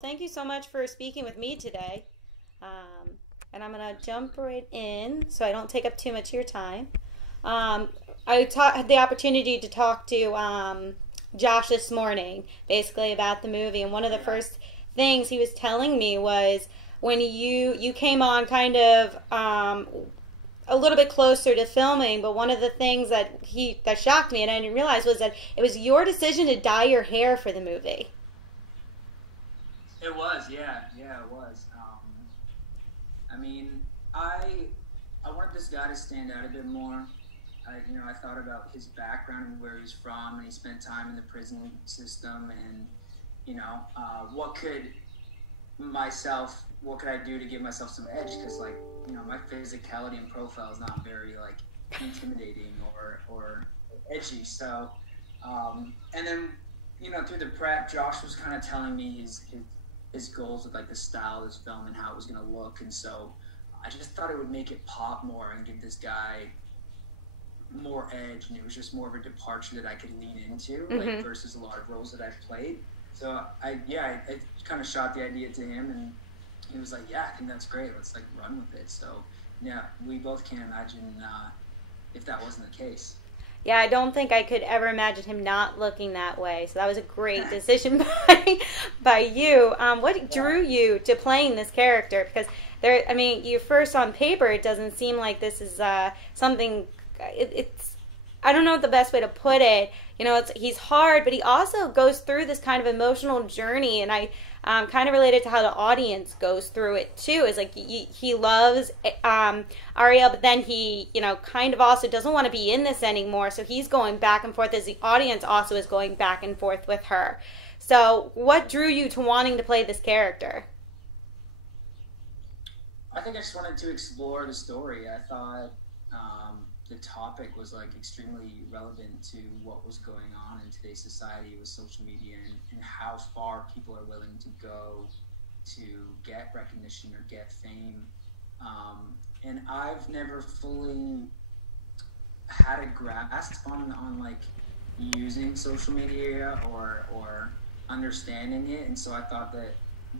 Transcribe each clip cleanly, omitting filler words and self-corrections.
Thank you so much for speaking with me today. Um, and I'm going to jump right in so I don't take up too much of your time. Um, had the opportunity to talk to Josh this morning, basically about the movie, and one of the Yeah. first things he was telling me was when you came on kind of a little bit closer to filming, but one of the things that shocked me and I didn't realize was that it was your decision to dye your hair for the movie. It was, yeah, it was. I mean, I I wanted this guy to stand out a bit more. I thought about his background and where he's from, and he spent time in the prison system, and what could I do to give myself some edge? Because my physicality and profile is not very intimidating or edgy. So, and then through the prep, Josh was kind of telling me his goals with like the style of this film and how it was going to look, and so I just thought it would make it pop more and give this guy more edge, and it was just more of a departure that I could lean into, like Mm-hmm. versus a lot of roles that I've played. So I kind of shot the idea to him, and he was like, "Yeah, I think that's great. Let's like run with it." So yeah, we both can't imagine if that wasn't the case. Yeah, I don't think I could ever imagine him not looking that way. So that was a great decision by you. What Yeah. drew you to playing this character? Because I mean, you first on paper, it doesn't seem like this is something. It's I don't know the best way to put it. He's hard, but he also goes through this kind of emotional journey, and I kind of related to how the audience goes through it too. Is like he loves Ariel, but then he kind of also doesn't want to be in this anymore. So he's going back and forth as the audience also is going back and forth with her. So what drew you to wanting to play this character? I think I just wanted to explore the story. I thought the topic was like extremely relevant to what was going on in today's society with social media, and how far people are willing to go to get recognition or get fame. And I've never fully had a grasp on like using social media or understanding it, and so I thought that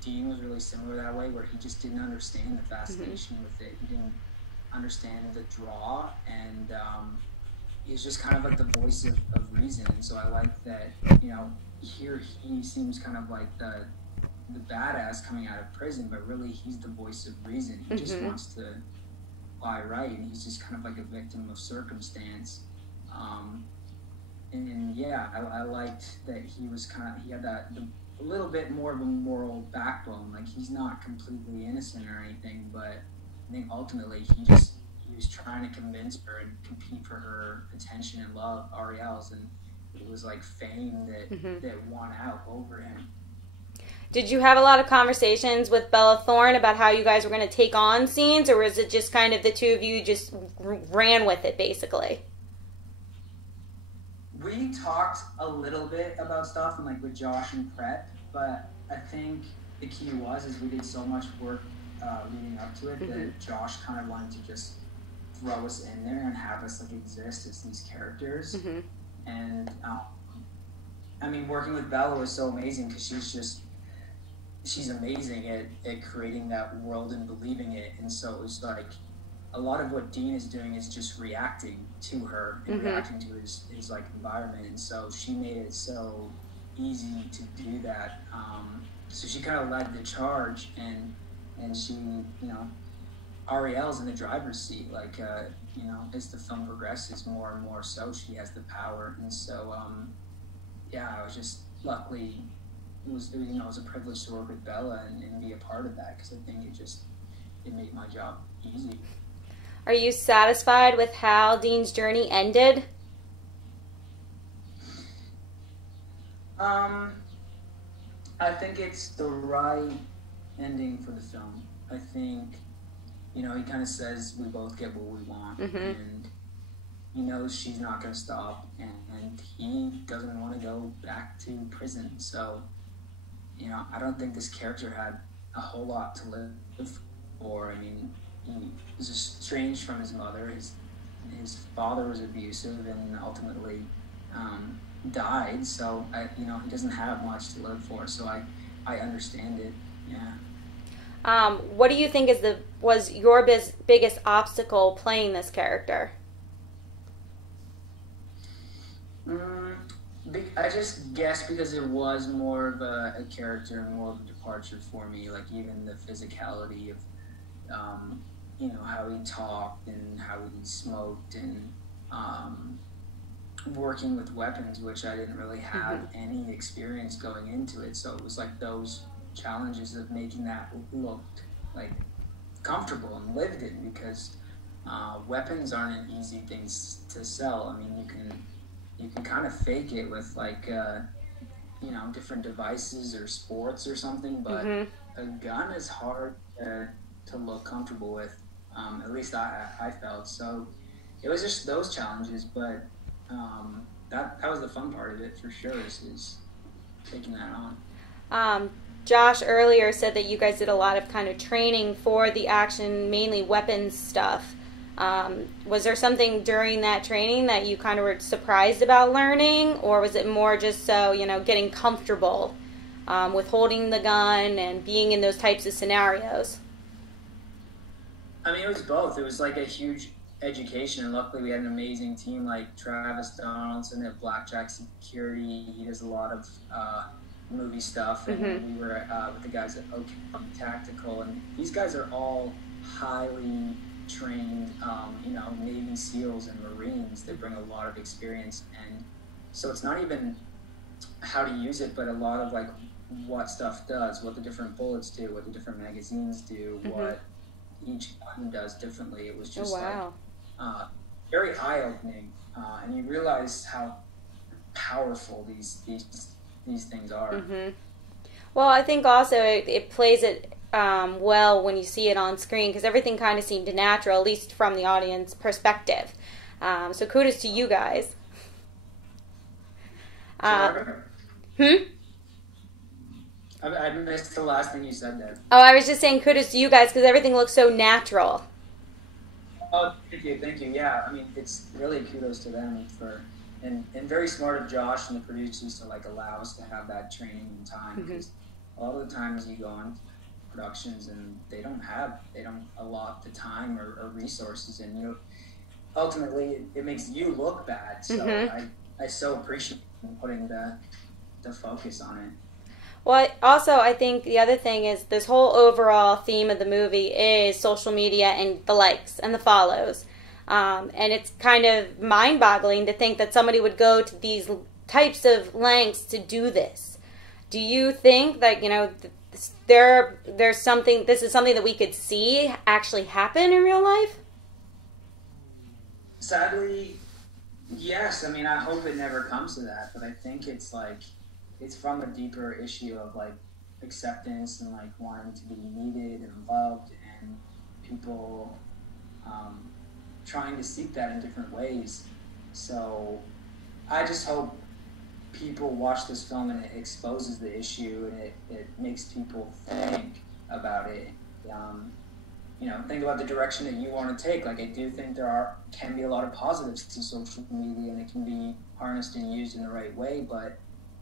Dean was really similar that way, where he just didn't understand the Mm-hmm. fascination with it. He didn't understand the draw, and he's just kind of like the voice of reason. And so I like that. Here he seems kind of like the badass coming out of prison, but really he's the voice of reason. He just Mm-hmm. wants to lie right, and he's just kind of like a victim of circumstance. Um, and yeah, I liked that he had a little bit more of a moral backbone. Like he's not completely innocent or anything, but I think ultimately he was trying to convince her and compete for her attention and love, Ariel's, and it was like fame Mm-hmm. that won out over him. Did you have a lot of conversations with Bella Thorne about how you guys were going to take on scenes, or was it just kind of the two of you just ran with it, basically? We talked a little bit about stuff and like with Josh and prep, but I think the key is we did so much work leading up to it Mm-hmm. that Josh kind of wanted to just throw us in there and have us like exist as these characters. Mm-hmm. And I mean, working with Bella was so amazing because she's amazing at creating that world and believing it. And so it was like a lot of what Dean is doing is just reacting to her and Mm-hmm. reacting to his like environment. And so she made it so easy to do that. So she kind of led the charge, and she, Ariel's in the driver's seat. Like, as the film progresses more and more, so she has the power. And so, yeah, I was just luckily it was a privilege to work with Bella and be a part of that, because I think it made my job easy. Are you satisfied with how Dean's journey ended? Um, I think it's the right ending for the film. I think, he kind of says we both get what we want, Mm-hmm. and he knows she's not going to stop, and he doesn't want to go back to prison. So, I don't think this character had a whole lot to live for. I mean, he was estranged from his mother. His father was abusive and ultimately died. So he doesn't have much to live for. So I understand it. Yeah. What do you think was your biggest obstacle playing this character? I just guess because it was more of a character and more of a departure for me. Like even the physicality of, how he talked and how he smoked and working with weapons, which I didn't really have any experience going into it. So it was like those challenges of making that look like comfortable and lived in, because weapons aren't an easy thing to sell. I mean, you can kind of fake it with like different devices or sports or something, but a gun is hard to look comfortable with. At least I felt so. It was just those challenges, but that was the fun part of it for sure. Is taking that on. Josh earlier said that you guys did a lot of kind of training for the action, mainly weapons stuff. Was there something during that training that you kind of were surprised about learning, or was it more just so, getting comfortable with holding the gun and being in those types of scenarios? I mean, it was both. It was like a huge education, and luckily we had an amazing team like Travis Donaldson at Blackjack Security. He does a lot of movie stuff, and we were with the guys at OK Tactical, and these guys are all highly trained, Navy SEALs and Marines. They bring a lot of experience, and so it's not even how to use it, but a lot of like what stuff does, what the different bullets do, what the different magazines do, what each gun does differently. It was just very eye-opening, and you realize how powerful these things are. Well, I think also it plays it well when you see it on screen, because everything kind of seemed natural, at least from the audience perspective. So kudos to you guys. I missed the last thing you said there. Oh, I was just saying kudos to you guys because everything looks so natural. Oh, thank you. Yeah, I mean, it's really kudos to them and very smart of Josh and the producers to like allow us to have that training and time, because a lot of the times you go on productions and they don't allot the time or resources, and ultimately it makes you look bad. So I so appreciate them putting the focus on it. Well, also, I think the other thing is this whole overall theme of the movie is social media and the likes and the follows. And it's kind of mind-boggling to think that somebody would go to these types of lengths to do this. Do you think that, this is something that we could see actually happen in real life? Sadly, yes. I mean, I hope it never comes to that, but I think it's from a deeper issue of like acceptance and like wanting to be needed and loved, and people trying to seek that in different ways. So I just hope people watch this film and it exposes the issue, and it makes people think about it. Think about the direction that you want to take. Like, I do think can be a lot of positives to social media, and it can be harnessed and used in the right way, but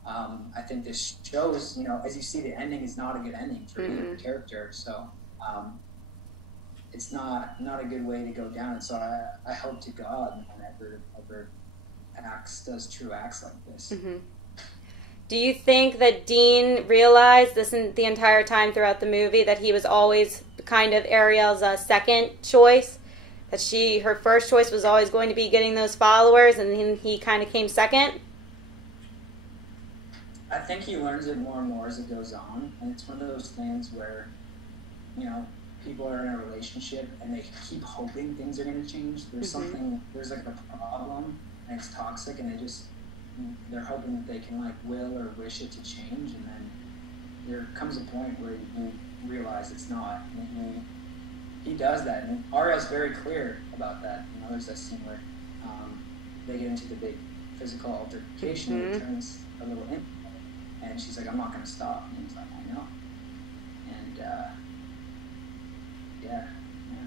I think this shows, as you see, the ending is not a good ending for either character. So it's not a good way to go down. And so I hope to God no one ever does true acts like this. Do you think that Dean realized this the entire time throughout the movie, that he was always kind of Ariel's second choice? That her first choice was always going to be getting those followers, and then he kind of came second? I think he learns it more and more as it goes on, and it's one of those things where, people are in a relationship and they keep hoping things are going to change. There's there's like a problem, and it's toxic, and they're hoping that they can like will or wish it to change, and then there comes a point where you realize it's not. And he does that, and Ariel's very clear about that. There's that scene where they get into the big physical altercation, and it turns a little in. And she's like, I'm not going to stop. And he's like, I know. And,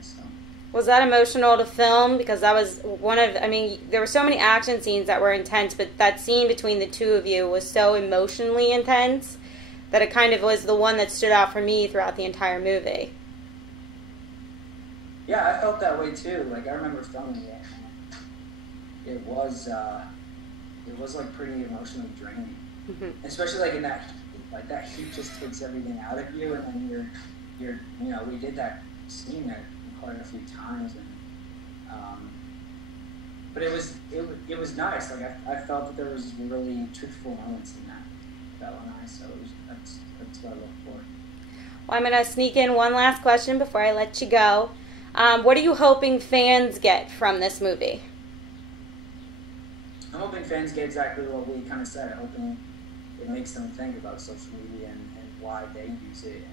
so. Was that emotional to film? Because that was there were so many action scenes that were intense, but that scene between the two of you was so emotionally intense that it kind of was the one that stood out for me throughout the entire movie. Yeah, I felt that way too. Like, I remember filming it. It was like pretty emotionally draining, especially like in that heat. Like, that heat just takes everything out of you, and then you're you know, we did that scene quite a few times, and but it was nice. Like, I felt that there was really truthful moments in that, Bella and I. So that's what I look for. Well, I'm gonna sneak in one last question before I let you go. What are you hoping fans get from this movie? I'm hoping fans get exactly what we kind of said. I'm hoping it makes them think about social media and why they use it,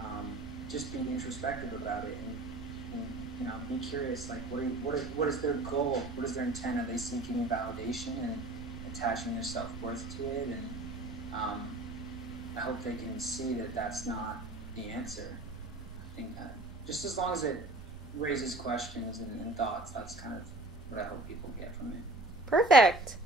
and just be introspective about it, and you know, be curious. Like, what is their goal? What is their intent? Are they seeking validation and attaching their self-worth to it? And I hope they can see that that's not the answer. I think that just as long as it raises questions and thoughts, that's kind of what I hope people get from it. Perfect.